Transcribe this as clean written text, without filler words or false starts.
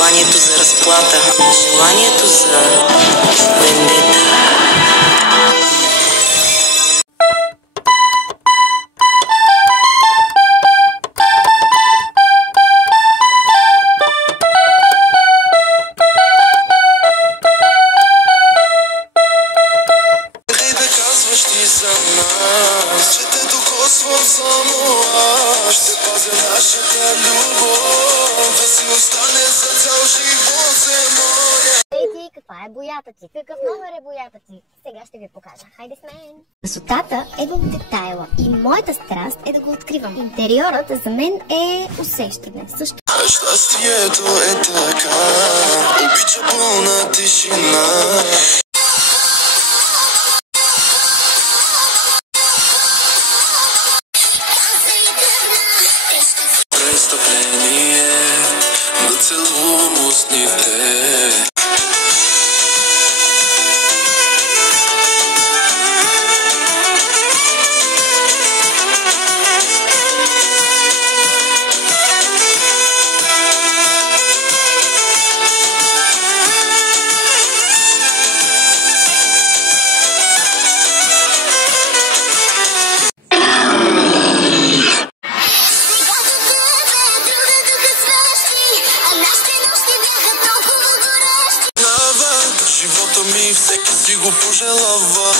желанието за разплата, желанието за вендета. Ти за нас, че те докосвам само аз. Ще пазя нашата любов, да си остане за цял живот, се моля. Ей ти, каква е боята ти? Какъв номер е боята ти? Сега ще ви покажа. Хайде с мен! Красотата е в детайла и моята страст е да го откривам. Интериорът за мен е усещане. Също. Щастието е така, обича пълна тишина. Престъпление да целувам устните. Живота ми всеки си го пожелава.